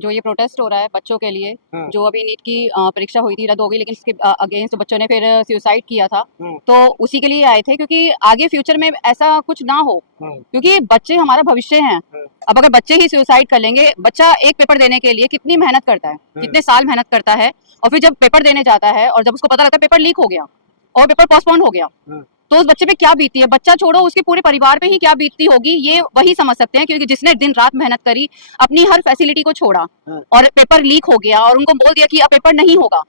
जो ये प्रोटेस्ट हो रहा है बच्चों के लिए, हाँ। जो अभी नीट की परीक्षा हुई थी, रद्द हो गई, लेकिन इसके अगेंस्ट बच्चों ने फिर सुसाइड किया था। हाँ। तो उसी के लिए आए थे, क्योंकि आगे फ्यूचर में ऐसा कुछ ना हो, हाँ। क्योंकि बच्चे हमारा भविष्य हैं। हाँ। अब अगर बच्चे ही सुसाइड कर लेंगे, बच्चा एक पेपर देने के लिए कितनी मेहनत करता है, कितने साल मेहनत करता है, और फिर जब पेपर देने जाता है और जब उसको पता लगता है पेपर लीक हो गया और पेपर पोस्टपोन हो गया, तो उस बच्चे पे क्या बीतती है, बच्चा छोड़ो उसके पूरे परिवार पे ही क्या बीतती होगी, ये वही समझ सकते हैं। क्योंकि जिसने दिन रात मेहनत करी, अपनी हर फैसिलिटी को छोड़ा और पेपर लीक हो गया और उनको बोल दिया कि अब पेपर नहीं होगा,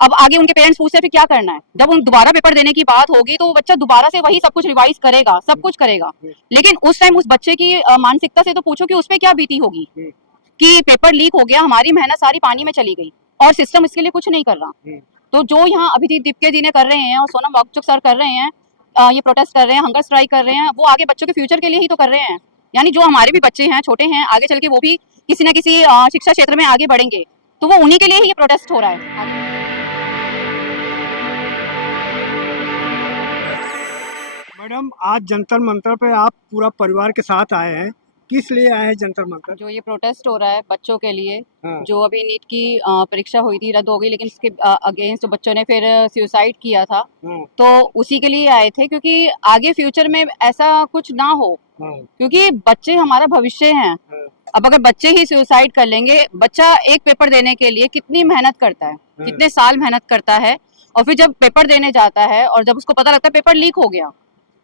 अब आगे उनके पेरेंट्स पूछते हैं फिर क्या करना है। जब उन दोबारा पेपर देने की बात होगी तो वो बच्चा दोबारा से वही सब कुछ रिवाइज करेगा, सब कुछ करेगा। लेकिन उस टाइम उस बच्चे की मानसिकता से तो पूछो कि उस पर क्या बीती होगी कि पेपर लीक हो गया, हमारी मेहनत सारी पानी में चली गई और सिस्टम इसके लिए कुछ नहीं कर रहा। तो जो यहाँ अभिजीत दीपके जी ने कर रहे हैं और सोनम वांगचुक सर कर रहे हैं, ये प्रोटेस्ट कर रहे हैं, हंगर स्ट्राइक कर रहे हैं, वो आगे बच्चों के फ्यूचर के लिए ही तो कर रहे हैं। यानी जो हमारे भी बच्चे हैं, छोटे हैं, आगे चल के वो भी किसी न किसी शिक्षा क्षेत्र में आगे बढ़ेंगे, तो वो उन्हीं के लिए ही ये प्रोटेस्ट हो रहा है। मैडम, आज जंतर मंतर पे आप पूरा परिवार के साथ आए हैं, किस लिए आए हैं जंतर मंतर? जो ये प्रोटेस्ट हो रहा है बच्चों के लिए, हाँ। जो अभी नीट की परीक्षा हुई थी, रद्द हो गई, लेकिन इसके अगेंस्ट बच्चों ने फिर सुसाइड किया था। तो उसी के लिए आए थे, क्योंकि आगे फ्यूचर में ऐसा कुछ ना हो, क्योंकि बच्चे हमारा भविष्य हैं। अब अगर बच्चे ही सुसाइड कर लेंगे, बच्चा एक पेपर देने के लिए कितनी मेहनत करता है, कितने साल मेहनत करता है, और फिर जब पेपर देने जाता है और जब उसको पता लगता है पेपर लीक हो गया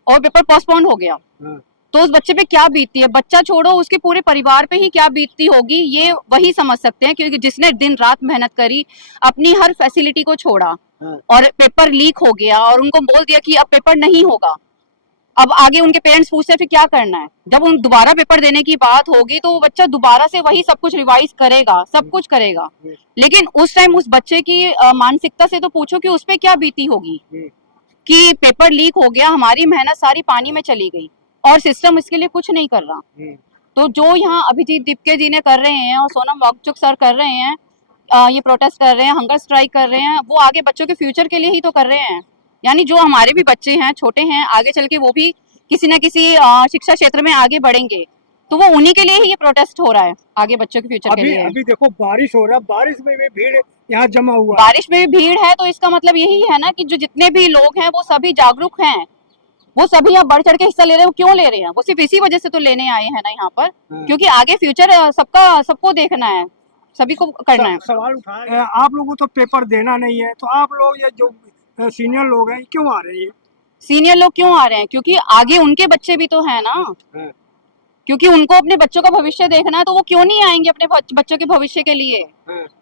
और पेपर पोस्टपोन हो गया, तो उस बच्चे पे क्या बीतती है, बच्चा छोड़ो उसके पूरे परिवार पे ही क्या बीतती होगी, ये वही समझ सकते हैं। क्योंकि जिसने दिन रात मेहनत करी, अपनी हर फैसिलिटी को छोड़ा और पेपर लीक हो गया और उनको बोल दिया कि अब पेपर नहीं होगा, अब आगे उनके पेरेंट्स पूछते हैं फिर क्या करना है। जब उन दोबारा पेपर देने की बात होगी तो वो बच्चा दोबारा से वही सब कुछ रिवाइज करेगा, सब कुछ करेगा। लेकिन उस टाइम उस बच्चे की मानसिकता से तो पूछो कि उस पर क्या बीती होगी कि पेपर लीक हो गया, हमारी मेहनत सारी पानी में चली गई और सिस्टम इसके लिए कुछ नहीं कर रहा। तो जो यहाँ अभिजीत दीपके जी ने कर रहे हैं और सोनम वांगचुक सर कर रहे हैं, ये प्रोटेस्ट कर रहे हैं, हंगर स्ट्राइक कर रहे हैं, वो आगे बच्चों के फ्यूचर के लिए ही तो कर रहे हैं। यानी जो हमारे भी बच्चे हैं, छोटे हैं, आगे चल के वो भी किसी न किसी शिक्षा क्षेत्र में आगे बढ़ेंगे, तो वो उन्हीं के लिए ही ये प्रोटेस्ट हो रहा है, आगे बच्चों के फ्यूचर के लिए। अभी देखो बारिश हो रहा है, बारिश में भी भीड़ यहाँ जमा हुआ है। बारिश में भी भीड़ है, तो इसका मतलब यही है ना कि जो जितने भी लोग हैं वो सभी जागरूक हैं, वो सभी यहाँ बढ़ चढ़ के हिस्सा ले रहे हैं। वो क्यों ले रहे हैं? वो सिर्फ इसी वजह से तो लेने आए हैं ना यहाँ पर, क्योंकि आगे फ्यूचर सबको देखना है, सभी को करना है। सवाल उठाया आप लोगों को तो पेपर देना नहीं है, तो आप लोग ये जो सीनियर लोग हैं क्यों आ रहे हैं? सीनियर लोग क्यों आ रहे हैं? क्योंकि आगे उनके बच्चे भी तो है ना, क्योंकि उनको अपने बच्चों का भविष्य देखना है, तो वो क्यों नहीं आएंगे अपने बच्चों के भविष्य के लिए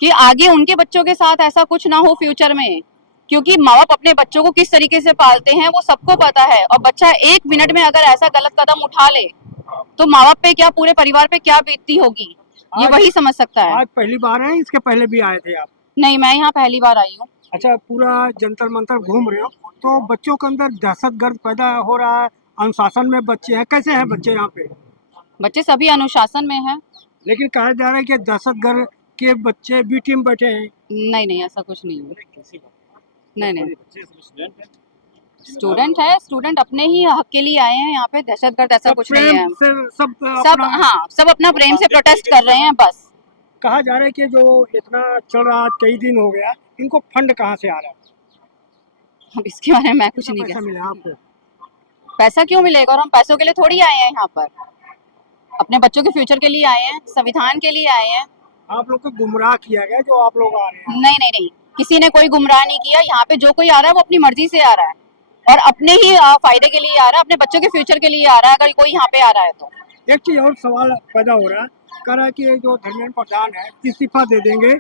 कि आगे उनके बच्चों के साथ ऐसा कुछ ना हो फ्यूचर में। क्योंकि माँ बाप अपने बच्चों को किस तरीके से पालते हैं वो सबको पता है, और बच्चा एक मिनट में अगर ऐसा गलत कदम उठा ले तो माँ बाप पे क्या, पूरे परिवार पे क्या बीतती होगी, ये वही समझ सकता है। आज पहली बार है, इसके पहले भी आए थे आप? नहीं, मैं यहाँ पहली बार आई हूँ। अच्छा, पूरा जंतर मंतर घूम रहे हो, तो बच्चों के अंदर दहशतगर्द पैदा हो रहा है, अनुशासन में बच्चे हैं, कैसे हैं बच्चे यहाँ पे? बच्चे सभी अनुशासन में हैं, लेकिन कहा जा रहा है कि दहशतगर्द के बच्चे बी टीम बैठे हैं। नहीं, ऐसा कुछ नहीं है। नहीं, स्टूडेंट है, स्टूडेंट अपने ही हक के लिए आए हैं यहाँ पे, दहशतगर्द ऐसा कुछ नहीं है। सब अपना प्रेम से प्रोटेस्ट कर रहे हैं बस। कहा जा रहा है कि जो इतना चल रहा, कई दिन हो गया, इनको फंड कहाँ से आ रहा है? अब इसके बारे में मैं कुछ नहीं कह सकती। पैसा क्यों मिलेगा, और हम पैसों के लिए थोड़ी आए हैं यहाँ पर, अपने बच्चों के फ्यूचर के लिए आए हैं, संविधान के लिए आए हैं। आप लोग को गुमराह किया गया जो आप लोग आ रहे हैं? नहीं, किसी ने कोई गुमराह नहीं किया। यहाँ पे जो कोई आ रहा है वो अपनी मर्जी से आ रहा है और अपने ही फायदे के लिए आ रहा है, अपने बच्चों के फ्यूचर के लिए आ रहा है। अगर कोई यहाँ पे आ रहा है तो एक चीज और सवाल पैदा हो रहा है, कह रहा है कि जो धर्मेंद्र प्रधान है इस्तीफा दे देंगे,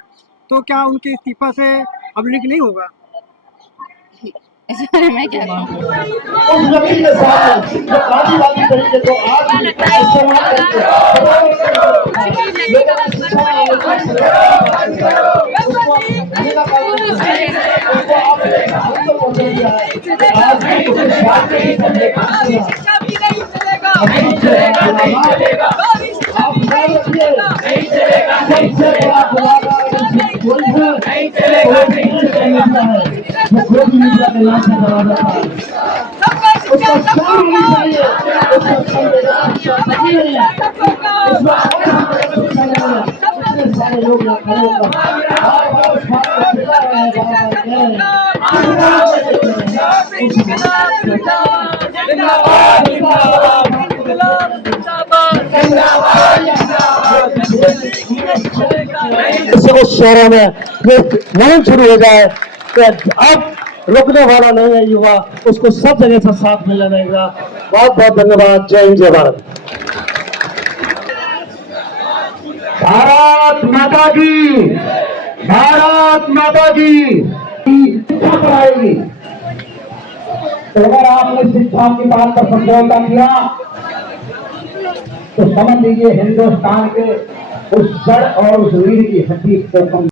तो क्या उनके इस्तीफा से अबलिक नहीं होगा? इस बारे में क्या सारे लोग यहाँ खड़े होकर बार-बार स्वागत कर रहे हैं उस शहरों में ये मुहिम शुरू हो जाए कि अब रुकने वाला नहीं है युवा, उसको सब जगह से साथ मिलना रहेगा। बहुत बहुत धन्यवाद। जय हिंद, जय भारत। भारत माता की, भारत माता की शिक्षा पढ़ाएगी। तो अगर आपने शिक्षा की बात पर समझौता किया तो समझ लीजिए हिंदुस्तान के उस जड़ और उस रीढ़ की हड्डी को